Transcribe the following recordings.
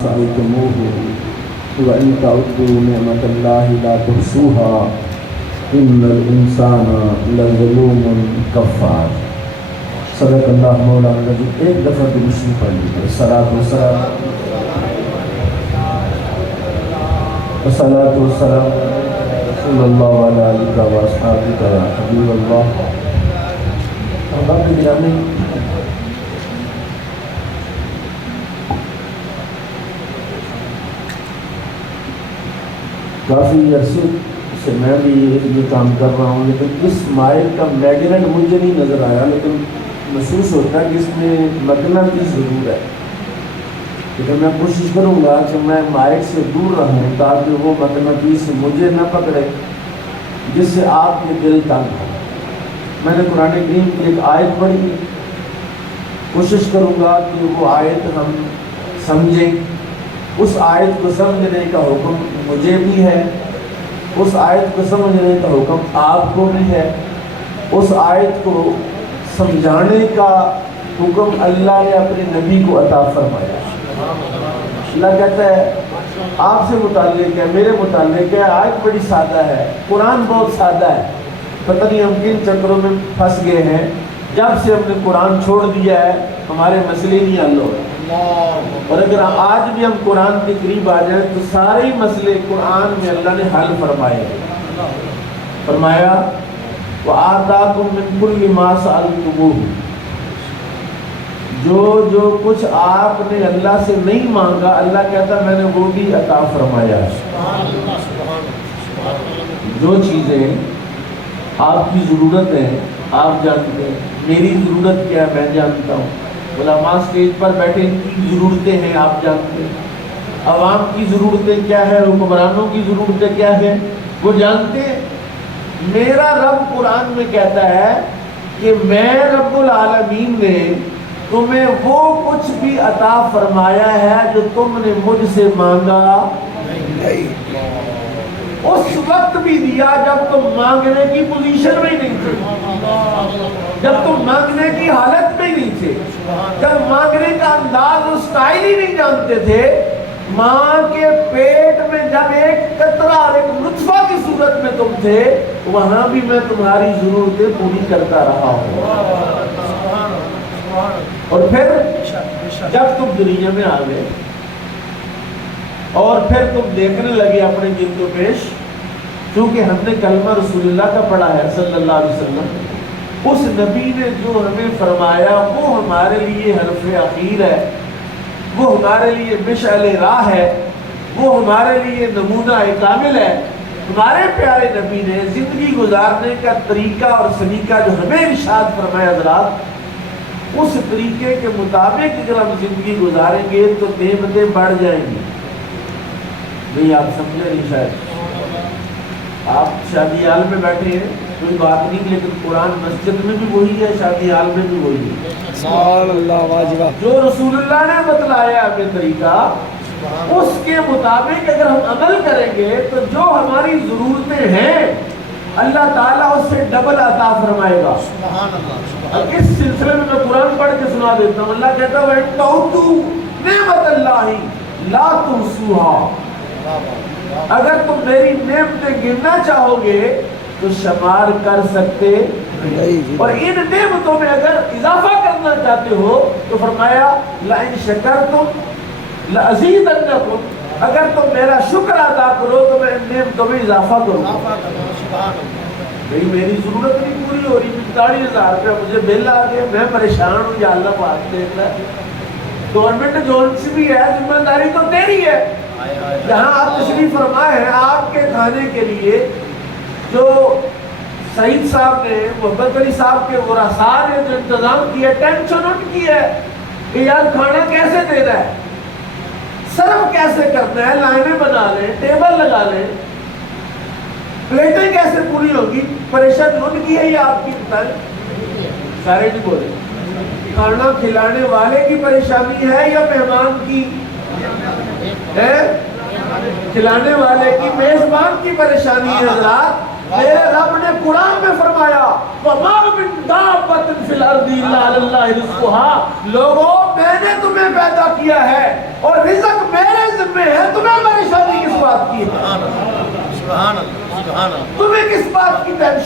سألتموه وإن تعدوا نعمة الله لا تحصوها إن الإنسان لظلوم كفار. صدق اللہ مولانا العظیم. ایک دفعہ درود پڑھ لیجیے. الصلاۃ والسلام رسول اللہ وعلی آلہ واصحابہ یا حبیب اللہ. اور باقی گرامی کافی عرصے سے میں بھی یہ کام کر رہا ہوں، لیکن اس مائل کا میگنیٹ مجھے نہیں نظر آیا، لیکن محسوس ہوتا ہے کہ اس میں مغناطیس ضرور ہے. لیکن میں کوشش کروں گا کہ میں مائل سے دور رہوں تاکہ وہ مغناطیس مجھے نہ پکڑے جس سے آپ کے دل تنگ ہو. میں نے قرآن کریم کی ایک آیت پڑھی، کوشش کروں گا کہ وہ آیت ہم سمجھیں. اس آیت کو سمجھنے کا حکم مجھے بھی ہے، اس آیت کو سمجھنے کا حکم آپ کو بھی ہے، اس آیت کو سمجھانے کا حکم اللہ نے اپنے نبی کو عطا فرمایا. اللہ کہتا ہے آپ سے متعلق ہے، میرے متعلق ہے. آیت بڑی سادہ ہے، قرآن بہت سادہ ہے. پتہ نہیں ہم کن چکروں میں پھنس گئے ہیں. جب سے ہم نے قرآن چھوڑ دیا ہے ہمارے مسئلے نہیں حل ہو رہے. اور اگر آج بھی ہم قرآن کے قریب آ جائیں تو سارے مسئلے قرآن میں اللہ نے حل فرمائے. فرمایا وَآتَاكُم مِّن كُلِّ مَا سَأَلْتُمُوهُ. جو کچھ آپ نے اللہ سے نہیں مانگا اللہ کہتا میں نے وہ بھی عطا فرمایا. جو چیزیں آپ کی ضرورت ہے آپ جانتے ہیں، میری ضرورت کیا ہے میں جانتا ہوں، علماء اسٹیج پر بیٹھے ان کی ضرورتیں ہیں آپ جانتے ہیں، عوام کی ضرورتیں کیا ہے، حکمرانوں کی ضرورتیں کیا ہے وہ جانتے ہیں. میرا رب قرآن میں کہتا ہے کہ میں رب العالمین نے تمہیں وہ کچھ بھی عطا فرمایا ہے جو تم نے مجھ سے مانگا نہیں. اس وقت بھی دیا جب تم مانگنے کی پوزیشن میں نہیں تھے، جب تم مانگنے کی حالت میں نہیں تھے، جب مانگنے کا انداز اور سٹائل ہی نہیں جانتے تھے. ماں کے پیٹ میں جب ایک قطرہ اور ایک نطفہ کی صورت میں تم تھے وہاں بھی میں تمہاری ضرورتیں پوری کرتا رہا ہوں. اور پھر جب تم دنیا میں آ گئے اور پھر تم دیکھنے لگے اپنے گرد و پیش، کیونکہ ہم نے کلمہ رسول اللہ کا پڑھا ہے صلی اللہ علیہ وسلم، اس نبی نے جو ہمیں فرمایا وہ ہمارے لیے حرف اخیر ہے، وہ ہمارے لیے مشعل راہ ہے، وہ ہمارے لیے نمونہ کامل ہے. ہمارے پیارے نبی نے زندگی گزارنے کا طریقہ اور سلیقہ جو ہمیں ارشاد فرمایا حضرات، اس طریقے کے مطابق اگر ہم زندگی گزاریں گے تو نعمتیں بڑھ جائیں گی. نہیں آپ سمجھے نہیں شاید. آپ شادی حال میں بیٹھے ہیں کوئی بات نہیں، لیکن قرآن مسجد میں بھی وہی ہے، شادی حال میں بھی وہی ہے. جو رسول اللہ نے بتلایا ہمیں طریقہ اس کے مطابق اگر ہم عمل کریں گے تو جو ہماری ضرورتیں ہیں اللہ تعالیٰ اس سے ڈبل عطا فرمائے گا. اس سلسلے میں قرآن پڑھ کے سنا دیتا ہوں. اللہ کہتا ہے وَإِن تَعُدُّوا نِعْمَتَ اللَّهِ لَا تُحْصُوهَا. اگر تم میری نعمتیں گننا چاہو گے تو شمار کر سکتے نہیں، اور ان نعمتوں میں اگر اضافہ کرنا چاہتے ہو تو فرمایا لَإِن شَكَرْتُمْ لَأَزِيدَنَّكُمْ. اگر تم میرا شکر ادا کرو تو میں ان نعمتوں میں اضافہ کروں گا. بھئی میری ضرورت نہیں پوری ہو رہی، 45,000 روپے مجھے بل آ گئے، میں پریشان ہوں، یا اللہ پاک دیکھ رہا ہے. گورنمنٹ جون سی بھی ہے، ذمہ داری تو تیری ہے. جہاں آپ تشریف فرمائے ہیں آپ کے کھانے کے لیے جو سعید صاحب نے محمد علی صاحب کے ورثاء نے جو انتظام کیا، ٹینشن ان کی ہے کہ یار کھانا کیسے دینا ہے، سرو کیسے کرنا ہے، لائنیں بنا لیں، ٹیبل لگا لیں، پلیٹیں کیسے پوری ہوگی. پریشان ان کی ہے یا آپ کی؟ سارے نہیں بولے. کھانا کھلانے والے کی پریشانی ہے یا مہمان کی ہے؟ کھلانے والے کی، میزبان کی پریشانی ہے. حضرات میرے رب نے قرآن میں فرمایا وَمَا مِن دَابَّةٍ فِي الْأَرْضِ إِلَّا عَلَى اللَّهِ رِزْقُهَا. لوگوں میں نے تمہیں پیدا کیا ہے اور رزق میرے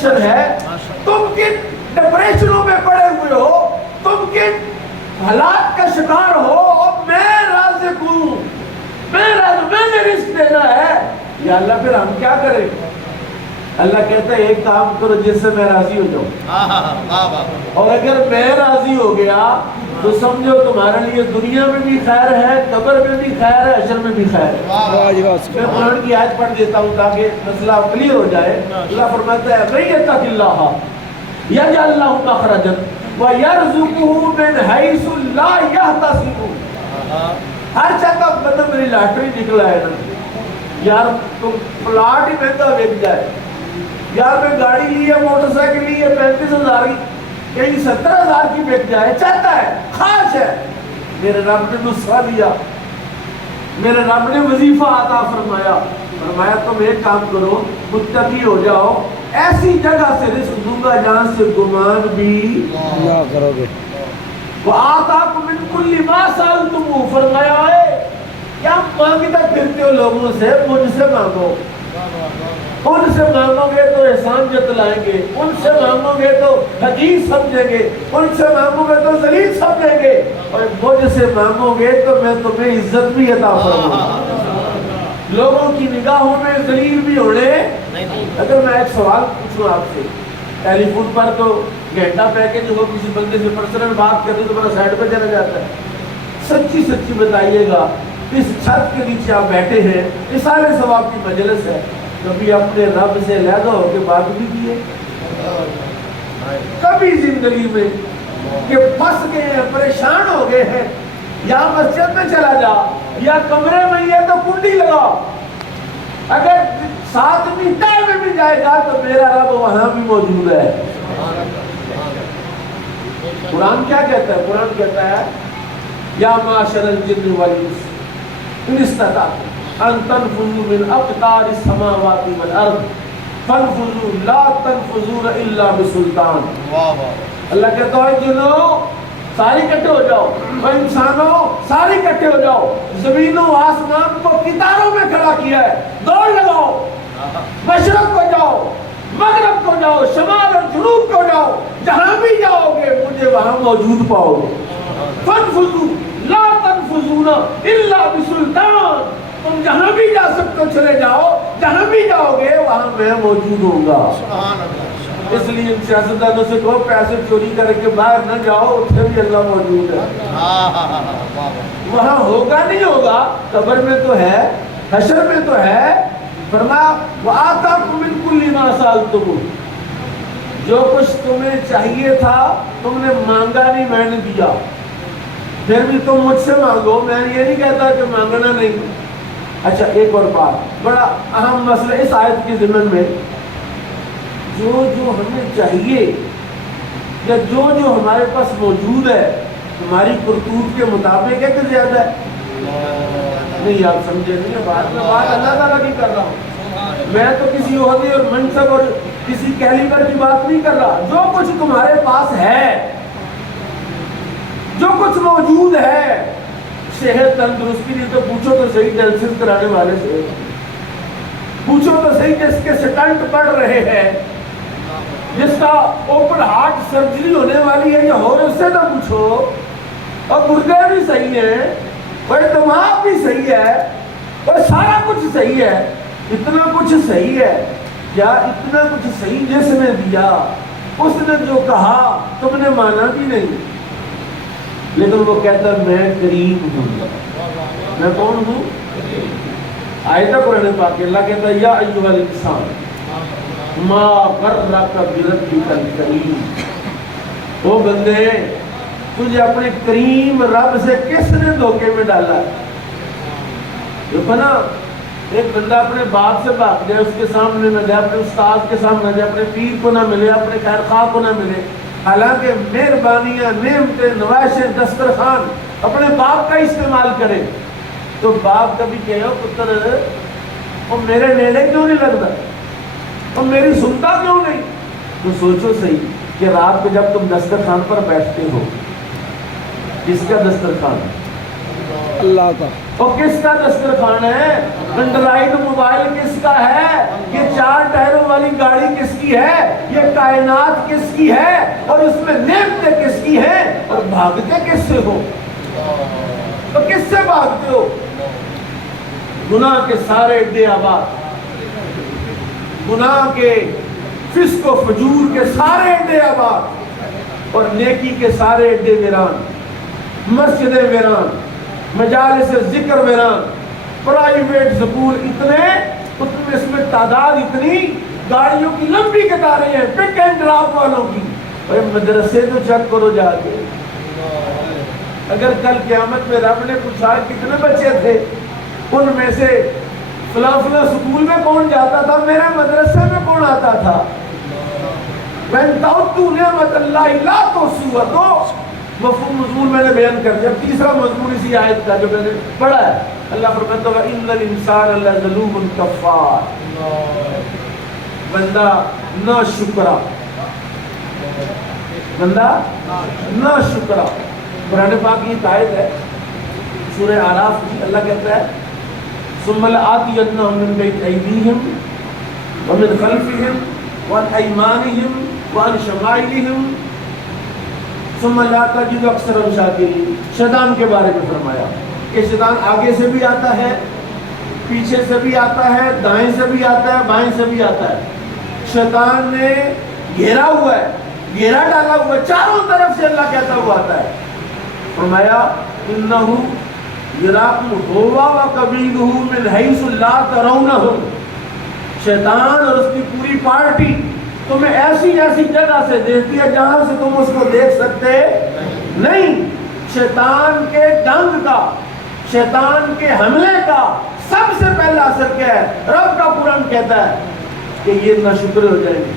ٹینشن ہے, تم کن ڈپریشنوں میں پڑے ہوئے ہو, تم کن حالات کا شکار ہو, اور میں رازق ہوں, میں نے رزق دینا ہے. یا اللہ پھر ہم کیا کریں؟ اللہ کہتا ہے ایک کام کرو جس سے میں راضی ہو جاؤں, اور اگر میں راضی ہو گیا تو سمجھو تمہارے لیے دنیا میں بھی خیر ہے, قبر میں بھی خیر ہے, حشر میں بھی خیر ہے. میں قرآن کی آیت پڑھ دیتا ہوں تاکہ مسئلہ کلیئر ہو جائے. اللہ فرماتا ہے من یتق اللہ یجعل لہ مخرجا ویرزقہ من حیث لا یحتسب. ہر جگہ بندہ میری لاٹری نکلا ہے نا یار, تم پلاٹ ہی مہنگا بک جائے, یار میں گاڑی لی ہے, موٹر سائیکل لی ہے 35,000 کی, کہیں 70,000 کی بک جائے, چاہتا ہے, خواہش ہے. میرے رب نے نسخہ دیا, میرے رب نے وظیفہ عطا فرمایا, فرمایا تم ایک کام کرو, متقی ہو جاؤ, ایسی جگہ سے رزق دوں گا جہاں سے گمان بھی نہ کرو گے. وَآتَاكُم مِّن كُلِّ مَا سَأَلْتُمُوهُ, فرمایا ہے کیا مانگتا پھرتے ہو لوگوں سے, مجھ سے مانگو. ان سے مانگو گے تو احسان جتلائیں گے, ان سے مانگو گے تو حقیر سمجھیں گے, ان سے مانگو گے تو ذلیل سمجھیں گے, اور مجھ سے مانگو گے تو میں تمہیں عزت بھی عطا فرماؤں گا, لوگوں کی نگاہوں میں ذلیل بھی ہونے. اگر میں ایک سوال پوچھوں آپ سے, ٹیلی فون پر تو گھنٹہ پیکج ہو, کسی بندے سے پرسنل بات کرتے تو بڑا سائڈ پہ چلا جاتا ہے. سچی سچی بتائیے گا, اس چھت کے نیچے آپ بیٹھے ہیں, یہ سارے ثواب کی مجلس ہے, کبھی اپنے رب سے علیحدہ ہو کے بات بھی کیے کبھی زندگی میں کہ پھنس گئے ہیں, پریشان ہو گئے ہیں, یا مسجد میں چلا جا, یا کمرے میں یہ تو کنڈی لگا, اگر 7 مہینے میں بھی جائے گا تو میرا رب وہاں بھی موجود ہے. قرآن کیا کہتا ہے؟ قرآن کہتا ہے یا معاشر الجن والانس ان استطعتم ان تنفذوا من اقطار السماوات والارض فانفذوا لا تنفذون الا بسلطان. اللہ کہتا ہے جنوں ساری اکٹھے ہو جاؤ, اور انسانوں ساری اکٹھے ہو جاؤ, زمین و آسمان کو کتاروں میں کھڑا کیا ہے, دوڑ لگاؤ, مشرق کو جاؤ, مغرب کو جاؤ, شمال اور جنوب کو جاؤ, جہاں بھی جاؤ گے مجھے وہاں موجود پاؤ گے. فانفذوا لا تنفذون الا بسلطان, تم جہاں بھی جا سکتے ہو چلے جاؤ, جہاں بھی جاؤ گے وہاں میں موجود ہوں گا. اس لیے سیاستدانوں سے کہو پیسے چوری کر کے باہر نہ جاؤ, اتنے بھی اللہ موجود ہے. وہاں ہوگا نہیں ہوگا, قبر میں تو ہے, حشر میں تو ہے. فرمایا وَآتَاكُم مِّن كُلِّ مَا سَأَلْتُمُوهُ, جو کچھ تمہیں چاہیے تھا تم نے مانگا نہیں, میں نے دیا. پھر بھی تم مجھ سے مانگو, میں یہ نہیں کہتا کہ مانگنا نہیں. اچھا ایک اور بات, بڑا اہم مسئلہ اس آیت کے ضمن میں, جو ہمیں چاہیے یا جو ہمارے پاس موجود ہے ہماری کرتوت کے مطابق ہے کہ زیادہ ہے؟ نہیں, آپ سمجھے نہیں بات, میں بات اللہ تعالیٰ کی کر رہا ہوں. میں تو کسی عہدے اور منصب اور کسی کیلیبر کی بات نہیں کر رہا. جو کچھ تمہارے پاس ہے, جو کچھ موجود ہے, صحت تندرستی نہیں تو پوچھو تو صحیح ڈائلسس کرانے والے سے, پوچھو تو صحیح جس کے سٹنٹ پڑ رہے ہیں, جس کا اوپن ہارٹ سرجری ہونے والی ہے یا ہو رہے, اس سے نہ پوچھو. اور گردے بھی صحیح ہیں, اور دماغ بھی صحیح ہے, اور سارا کچھ صحیح ہے. اتنا کچھ صحیح ہے, یا اتنا کچھ صحیح جس نے دیا, اس نے جو کہا تم نے مانا بھی نہیں, لیکن وہ کہتا ہے میں کریم ہوں. میں کون ہوں؟ آیت قرآن پاک اللہ کہتا ہے یا ایھا الانسان ما غرک بربک الکریم. وہ بندے تجھے اپنے کریم رب سے کس نے دھوکے میں ڈالا ہے؟ دیکھو نا, ایک بندہ اپنے باپ سے بھاگ جائے, اس کے سامنے نہ جائے, اپنے استاد کے سامنے نہ جائے, اپنے پیر کو نہ ملے, اپنے خیر خواہ کو نہ ملے, حالانکہ مہربانیاں, نعمتیں, نوائشیں, دسترخوان اپنے باپ کا استعمال کرے, تو باپ کبھی کہے پتر وہ میرے نیڑے کیوں نہیں لگتا, اور میری سنتا کیوں نہیں؟ تو سوچو صحیح کہ رات کو جب تم دسترخوان پر بیٹھتے ہو, کس کا دسترخوان؟ اللہ کا. اور کس کا دسترخوان ہے؟ اینڈرائیڈ موبائل کس کا ہے؟ یہ 4 ٹائروں والی گاڑی کس کی ہے؟ یہ کائنات کس کی ہے؟ اور اس میں نعمتیں کس کی ہیں؟ اور بھاگتے کس سے ہو؟ تو کس سے بھاگتے ہو؟ گناہ کے سارے اڈے آباد، گناہ کے فسق و فجور کے سارے اڈے آباد، اور نیکی کے سارے اڈے ویران، مسجدیں ویران، مجالس ذکر ویران، پرائیویٹ سکول اتنے، اس میں تعداد اتنی، گاڑیوں کی لمبی قطاریں ہیں پک اینڈ ڈراپ والوں کی. مدرسے تو چیک کرو جا کے. اگر کل قیامت میں رب نے پوچھا کتنے بچے تھے، ان میں سے فلاں فلاں سکول میں کون جاتا تھا، میرے مدرسے میں کون آتا تھا، وَإِن تَعُدُّوا نِعْمَةَ اللَّهِ لَا تُحْصُوهَا. تو مفہوم مضمون میں نے بیان کر دیا. تیسرا مضمون اسی آیت کا جو میں نے پڑھا ہے، اللہ فرماتا ہے وَإِنَّ الْإِنسَانَ لَظَلُومٌ كَفَّارٌ. بندہ نا شکرا، بندہ نا شکرا. قرآن پاک کی آیت ہے سورہ اعراف کی. اللہ کہتا ہے ثُمَّ لَآتِيَنَّهُم مِّن بَيْنِ أَيْدِيهِمْ وَمِنْ خَلْفِهِمْ وَعَنْ أَيْمَانِهِمْ وَعَنْ شَمَائِلِهِمْ ثُمَّ لَا تَجِدُ أَكْثَرَهُمْ شَاكِرِينَ. شیطان کے بارے میں فرمایا کہ شیطان آگے سے بھی آتا ہے، پیچھے سے بھی آتا ہے، دائیں سے بھی آتا ہے، بائیں سے بھی آتا ہے. شیطان نے گھیرا ہوا ہے، گھیرا ڈالا ہوا ہے، چاروں طرف سے اللہ کہتا ہوا آتا ہے. فرمایا إِنَّهُ يَرَاكُمْ هُوَ وَقَبِيلُهُ مِنْ حَيْثُ لَا تَرَوْنَهُمْ. شیطان اور اس کی پوری پارٹی تمہیں ایسی ایسی جگہ سے دیکھتی ہے جہاں سے تم اس کو دیکھ سکتے نہیں. شیطان کے ڈنگ کا، شیطان کے حملے کا سب سے پہلا اثر کیا ہے؟ رب کا قرآن کہتا ہے کہ یہ ناشکر ہو جائیں گے.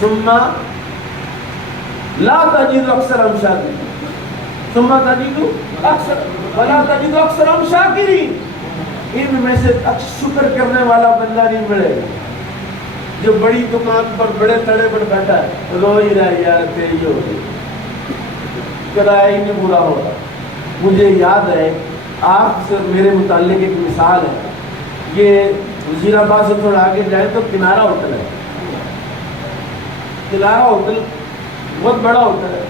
ثم لا تجد اکثرهم شاکرین، ثم تجد اکثر ولا تجد اکثرهم شاکرین. ان میں سے شکر کرنے والا بندہ نہیں ملے گا جو بڑی دکان پر بڑے تڑے پر بیٹھا ہے، رو ہی رہا یار تیری ہو گئی، کرایہ ہی نہیں پورا ہوگا. مجھے یاد ہے آپ سے میرے متعلق ایک مثال ہے. یہ وزیر آباد سے تھوڑا آگے جائے تو کنارہ ہوٹل ہے. کنارہ ہوٹل بہت بڑا ہوٹل ہے.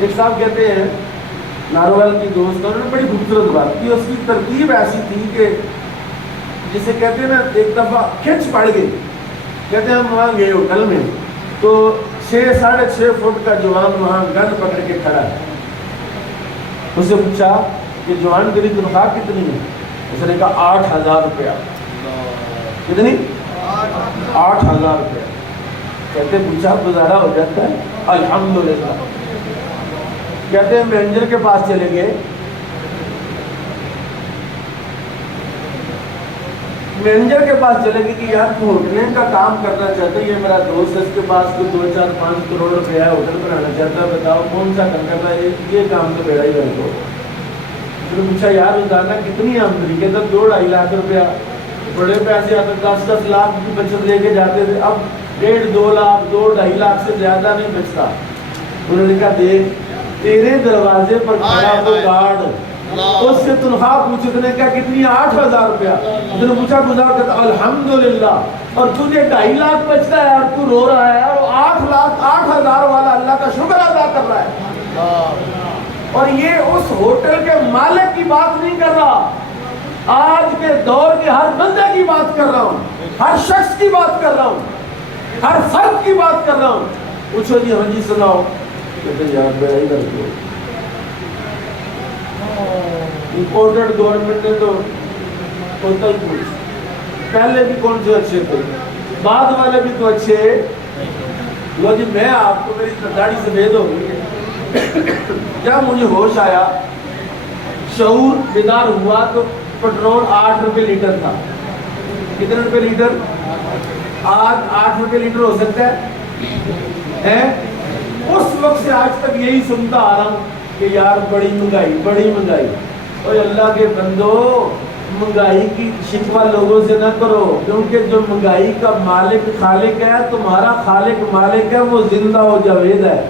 ایک صاحب کہتے ہیں ناروال کی دوست، انہوں نے بڑی خوبصورت بات کی. اس کی ترتیب ایسی تھی کہ جسے کہتے ہیں نا ایک دفعہ کھچ پڑ گئی. کہتے ہیں ہم وہاں گئے ہوٹل میں تو 6.5 فٹ کا جوان وہاں گن پکڑ کے کھڑا ہے. اس سے پوچھا کہ جوان تیری تنخواہ کتنی ہے؟ اس نے کہا 8,000 روپیہ. کتنی؟ 8,000 روپیہ. کہتے پوچھا گزارا ہو جاتا ہے؟ الحمدللہ. کہتے ہیں مینیجر کے پاس چلے گئے. مینیجر کے پاس چلے گئے کہ یار تو ہوٹل کا کام کرنا چاہتا ہے، یہ میرا دوست ہے، اس کے پاس کوئی 2-4-5 کروڑ روپیہ ہے، ہوٹل بنانا چاہتا ہے، بتاؤ کون سا کرنا ہے؟ یہ کام تو میرا ہی ہے. اس نے پوچھا یار روزانہ کتنی آمدنی؟ کہتا 2-2.5 لاکھ روپیہ. بڑے پیسے آتے 10-10 لاکھ کی بچت لے کے جاتے تھے. اب 1.5-2 لاکھ 2-2.5 لاکھ سے زیادہ نہیں بچتا. انہوں نے کہا دیکھ تیرے دروازے پر کھڑا وہ گارڈ، اس سے تنخواہ پوچھو. نے کہا کتنی؟ 8,000 روپیہ. اس نے پوچھا گزار کرتا الحمدللہ. اور تجھے 2.5 لاکھ بچتا ہے اور تو رو رہا ہے، اور 8,000 والا اللہ کا شکر ادا کر رہا ہے. اور یہ اس ہوٹل کے مالک کی بات نہیں کر رہا، آج کے دور کے ہر بندے کی بات کر رہا ہوں، ہر شخص کی بات کر رہا ہوں، ہر فرد کی بات کر رہا ہوں. پوچھو جی ہاں جی سناؤ. کہتے یار میرا ہی کر دو. امپورٹڈ گورنمنٹ نے تو ہوتا ہی کچھ. پہلے بھی کون سے اچھے تھے، بعد والے بھی تو اچھے. لو جی میں آپ کو میری داڑھی سے بھید ہو گئی. جب مجھے ہوش آیا، شعور بیدار ہوا تو پیٹرول 8 روپے لیٹر تھا. کتنے روپے لیٹر؟ آج 8 روپے لیٹر ہو سکتا ہے؟ اس وقت سے آج تک یہی سنتا آ رہا ہوں کہ یار بڑی مہنگائی، بڑی مہنگائی. اور اللہ کے بندو مہنگائی کی شکوہ لوگوں سے نہ کرو، کیونکہ جو مہنگائی کا مالک خالق ہے، تمہارا خالق مالک ہے، وہ زندہ و جاوید ہے.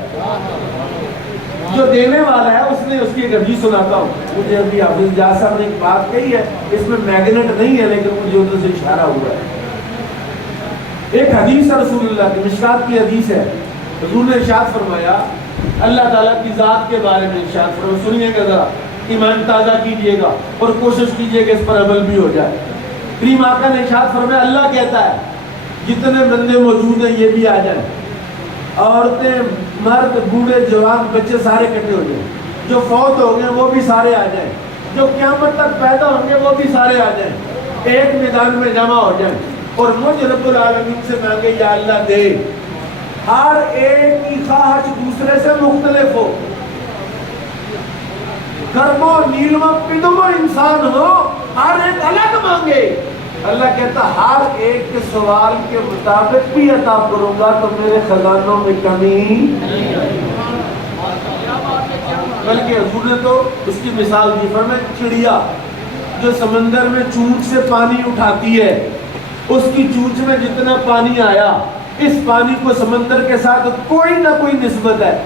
جو دینے والا ہے اس نے اس کی ایک حدیث سناتا ہوں. مجھے ابھی حافظ جاز صاحب نے ایک بات کہی ہے, اس میں میگنیٹ نہیں ہے لیکن مجھے ادھر سے اشارہ ہوا ہے. ایک حدیث ہے رسول اللہ کی, مشکات کی حدیث ہے. حضور نے ارشاد فرمایا, اللہ تعالیٰ کی ذات کے بارے میں ارشاد فرمایا, سنیے گا ذرا, ایمان تازہ کیجئے گا اور کوشش کیجئے کہ اس پر عمل بھی ہو جائے. کریم آقا نے ارشاد فرمایا, اللہ کہتا ہے جتنے بندے موجود ہیں یہ بھی آ جائیں, عورتیں, مرد, بوڑھے, جوان, بچے سارے اکٹھے ہو جائیں, جو فوت ہو گئے وہ بھی سارے آ جائیں, جو قیامت تک پیدا ہوں گے وہ بھی سارے آ جائیں, ایک میدان میں جمع ہو جائیں اور مجھ رب العالمین سے مانگے, یا اللہ دے. ہر ایک کی خواہش دوسرے سے مختلف ہو, کرمو نیلم پدمو انسان ہو, ہر ایک الگ مانگے. اللہ کہتا ہر ایک کے سوال کے مطابق بھی عطا کروں گا تو میرے خزانوں میں کمی نہیں آئے. بلکہ حضور نے تو اس کی مثال دی, فرمایا چڑیا جو سمندر میں چونچ سے پانی اٹھاتی ہے, اس کی چونچ میں جتنا پانی آیا, اس پانی کو سمندر کے ساتھ کوئی نہ کوئی نسبت ہے,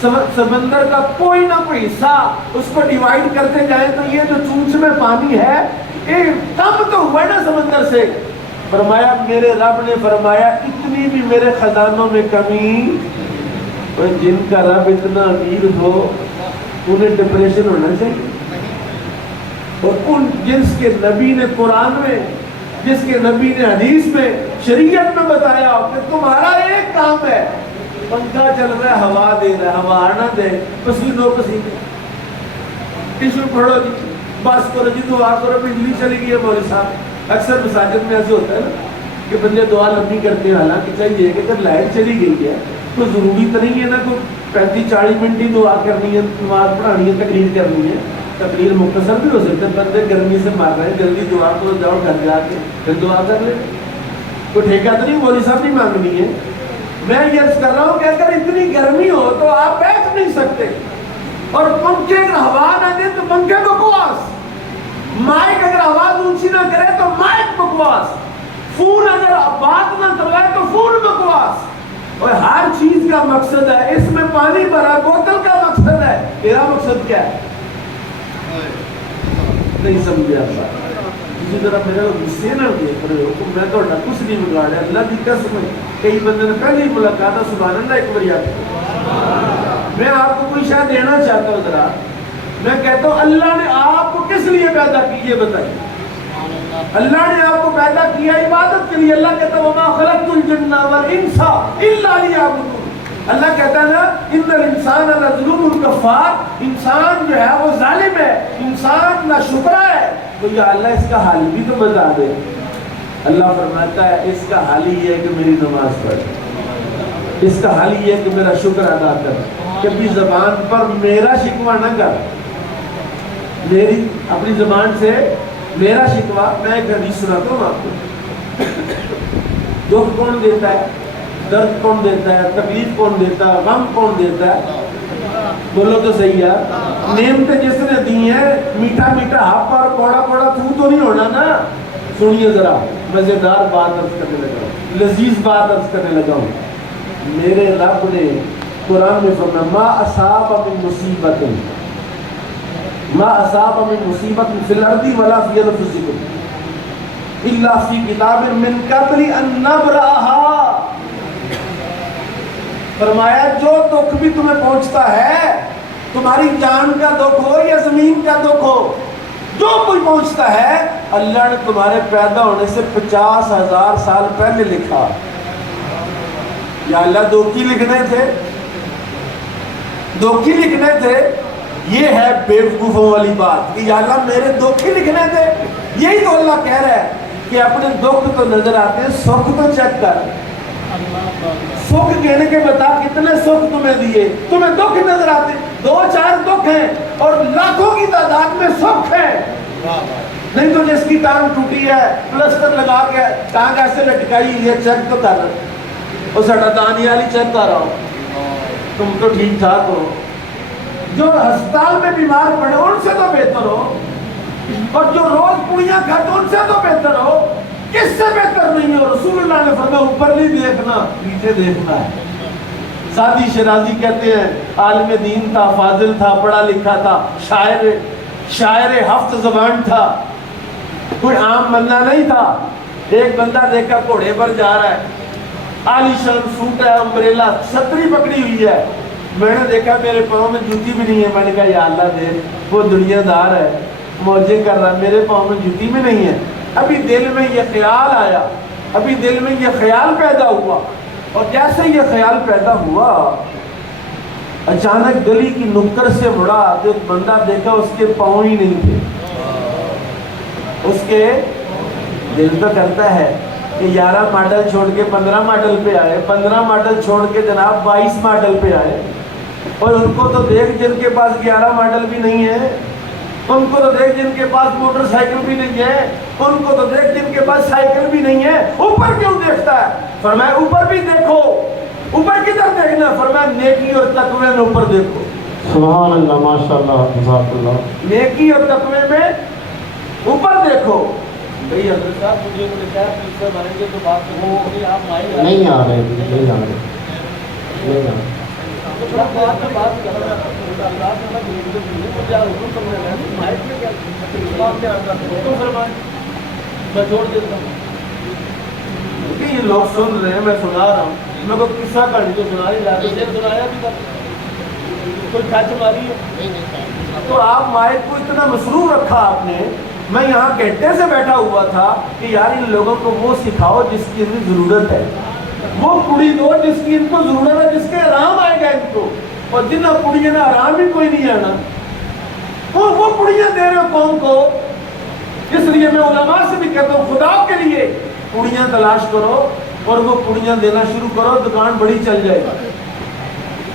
سمندر کا کوئی نہ کوئی حصہ, اس کو ڈیوائیڈ کرتے جائیں تو یہ جو چونچ میں پانی ہے کم تو ہوا نا سمندر سے. فرمایا میرے رب نے فرمایا اتنی بھی میرے خزانوں میں کمی. جن کا رب اتنا امیر ہو انہیں ڈپریشن ہونا چاہیے, اور ان جس کے نبی نے قرآن میں, جس کے نبی نے حدیث میں, شریعت میں بتایا کہ تمہارا ایک کام ہے, پنکھا چل رہا ہے, ہوا دے رہا ہے, ہوا نہ دے, پسینوں پسینے, ٹیشو پڑھو جی, بس کرو جی, دعا کرو, بجلی چلی گئی ہے مولوی صاحب. اکثر مساجد میں ایسے ہوتا ہے نا کہ بندے دعا لمبی کرتے ہیں, حالانکہ چاہیے کہ جب لائٹ چلی گئی ہے تو ضروری تو نہیں ہے نا کوئی 35-40 منٹ ہی دعا کرنی ہے, نماز پڑھانی ہے, تقریر کرنی ہے. تقریر مختصر بھی ہو سکتا ہے, بندے گرمی سے مار رہے ہیں, جلدی دعا کرو, جاؤ گھر جا کے پھر دعا کر لیں. کوئی ٹھیکہ تو نہیں مولوی صاحب نہیں مانگنی ہے. میں یہ عرض کر رہا ہوں کہ اگر اتنی گرمی ہو تو آپ بیٹھ نہیں سکتے, اور پنکھے اگر ہوا نہ دے تو پنکھے بکواس, مائک اگر آواز اونچی نہ کرے تو مائک بکواس, فون اگر بات نہ کروائے تو فون بکواس. اور ہر چیز کا مقصد ہے, اس میں پانی بھرا, بوتل کا مقصد ہے, تیرا مقصد کیا ہے؟ نہیں سمجھے آپ. اسی طرح میرے غصے نہ دیکھ رہے ہو تو میں تو کچھ نہیں بگاڑا, اللہ کی قسم ہے. کئی بندے نے پہلی ملاقات ہے, سبحان اللہ, ایک بار یاد. میں آپ کو کوئی شاید دینا چاہتا ہوں, ذرا میں کہتا ہوں اللہ نے آپ کو کس لیے پیدا کی, یہ بتائیے. اللہ نے آپ کو پیدا کیا عبادت کے لیے. اللہ کہتا ہے وما خلقت الجن والانس الا لیعبدون. اللہ کہتا ہے نا ان الانسان لظلوم کفار, انسان جو ہے وہ ظالم ہے, انسان ناشکرا ہے. تو یا اللہ اس کا حال بھی تو بتا دے. اللہ فرماتا ہے اس کا حال یہ ہے کہ میری نماز پڑھ, اس کا حال یہ ہے کہ میرا شکر ادا کر, کبھی زبان پر میرا شکوہ نہ کر, میری اپنی زبان سے میرا شکوہ. میں ایک حدیث سناتا ہوں آپ کو. دکھ کون دیتا ہے, درد کون دیتا ہے, تکلیف کون دیتا ہے, غم کون دیتا ہے؟ بولو تو صحیح ہے. نعمتیں جس نے دی ہیں, میٹھا میٹھا ہاپ اور کوڑا کوڑا تو نہیں ہونا نا. سنیے ذرا, مزیدار بات عرض کرنے لگا ہوں, لذیذ بات عرض کرنے لگا ہوں. میرے رب نے قرآن میں فرمایا ما اصاب من مصیبت, ما اصاب من مصیبت فی الارض ولا فی انفسکم الا فی کتاب من قبل ان نبرأها. فرمایا جو دکھ بھی تمہیں پہنچتا ہے, تمہاری جان کا دکھ ہو یا زمین کا دکھ ہو, جو کوئی پہنچتا ہے اللہ نے تمہارے پیدا ہونے سے 50,000 سال پہلے لکھا. یا اللہ دکھ ہی لکھنے تھے, دکھ ہی لکھنے تھے. یہ ہے بیوقوفوں والی بات کہ یا اللہ میرے دکھ ہی لکھنے تھے. یہی تو اللہ کہہ رہا ہے کہ اپنے دکھ تو نظر آتے ہیں, سکھ تو چیک کر. سکھ کہنے کے بتا کتنے سکھ تمہیں دیے, تمہیں دکھ نظر آتے, 2-4 دکھ ہیں اور لاکھوں کی تعداد میں سکھ ہیں. نہیں تو جس کی ٹانگ ٹوٹی ہے, پلسٹر لگا کے ٹانگ ایسے لٹکائی, یہ چیک تو کر, اور سڑا دانی والی چیک کر رہا ہوں, تم تو ٹھیک ٹھاک ہو. جو ہسپتال میں بیمار پڑے ان سے تو بہتر ہو, اور جو روز پوڑیاں کھاتے ان سے تو بہتر ہو. کس سے بہتر نہیں ہو. رسول اللہ نے فرمایا اوپر نہیں دیکھنا, نیچے دیکھنا ہے. سعدی شیرازی کہتے ہیں عالم دین تھا، فاضل تھا، پڑھا لکھا تھا، شاعر ہفت زبان تھا، کوئی عام بندہ نہیں تھا۔ ایک بندہ دیکھا گھوڑے پر جا رہا ہے، عالی شان سوٹ ہے، امبریلا، چھتری پکڑی ہوئی ہے۔ میں نے دیکھا میرے پاؤں میں جوتی بھی نہیں ہے، میں نے کہا یا اللہ دیکھ، وہ دنیا دار ہے، موجے کر رہا ہے، میرے پاؤں میں جوتی بھی نہیں ہے۔ ابھی دل میں یہ خیال آیا، ابھی دل میں یہ خیال پیدا ہوا، اور جیسے یہ خیال پیدا ہوا اچانک گلی کی نکر سے مڑا تو ایک بندہ دیکھا، اس کے پاؤں ہی نہیں تھے۔ اس کے دل تو کرتا ہے کہ 11 ماڈل چھوڑ کے 15 ماڈل پہ آئے، 15 ماڈل چھوڑ کے جناب 22 ماڈل پہ آئے، اور ان کو تو دیکھ جن کے پاس 11 ماڈل بھی نہیں ہے، ان کو تو دیکھ جن کے پاس موٹر سائیکل بھی نہیں ہے، ان کو تو دیکھ جن کے پاس سائیکل بھی نہیں ہے، اوپر کیوں دیکھتا ہے؟ فرمایا اوپر بھی دیکھو۔ اوپر کدھر دیکھنا؟ فرمایا نیکی اور تقوی میں اوپر دیکھو۔ سبحان اللہ، ماشاءاللہ، جزاک اللہ۔ نیکی اور تقوی میں اوپر دیکھو۔ بھئی حضرت صاحب مجھے کوئی خیر پیچھے باریں گے تو بات وہ آپ نہیں آ رہے، نہیں آ رہے، نہیں آ رہے۔ تھوڑا بات میں بات کر رہا تھا، اللہ نے مجھے حکم کرنے لگا مائک میں کیا اسلام میں آتا ہے تو فرمائے، میں چھوڑ دیتا ہوں کیونکہ یہ لوگ سن رہے ہیں، میں سنا رہا ہوں، میں کو قصہ کہانی تو سنا ہی رہا ہے، سنایا بھی تھا، کوئی کھچ ماری ہے تو آپ مائک کو اتنا مصروف رکھا آپ نے۔ میں یہاں گھنٹے سے بیٹھا ہوا تھا کہ یار ان لوگوں کو وہ سکھاؤ جس کی ان کی ضرورت ہے، وہ کڑی دو جس کی ان کو ضرورت ہے، جس کے آرام آئے گا ان کو، اور جن کڑیاں نے آرام ہی کوئی نہیں آنا، وہ کڑیاں دے رہے ہو قوم کو۔ اس لیے میں علماء سے بھی کہتا ہوں خدا کے لیے کڑیاں تلاش کرو اور وہ کڑیاں دینا شروع کرو، دکان بڑی چل جائے گی،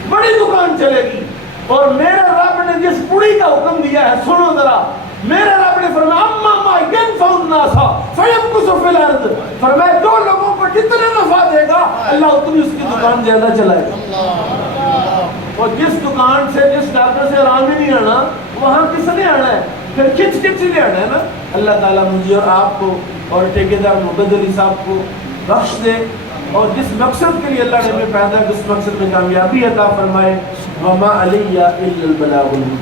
بڑی دکان چلے گی۔ اور میرے رب نے جس کڑی کا حکم دیا ہے سنو ذرا، میرے رب نے فرمایا اما ما ينفع الناس فيمكث في الارض، فرمایا جو لوگوں کو جتنا نفع دے گا اللہ اتنی اس کی دکان زیادہ چلائے گا۔ اور جس دکان سے جس ڈاکٹر سے آرام ہی نہیں آنا وہاں کس نے آنا ہے؟ پھر کھچ کھچ ہی آنا ہے نا۔ اللہ تعالیٰ مجھے اور آپ کو اور ٹھیکیدار محمد علی صاحب کو بخش دے، اور جس مقصد کے لیے اللہ نے ہمیں پیدا کیا اس مقصد میں کامیابی عطا فرمائے۔ وما علی الا البلاغ المبین۔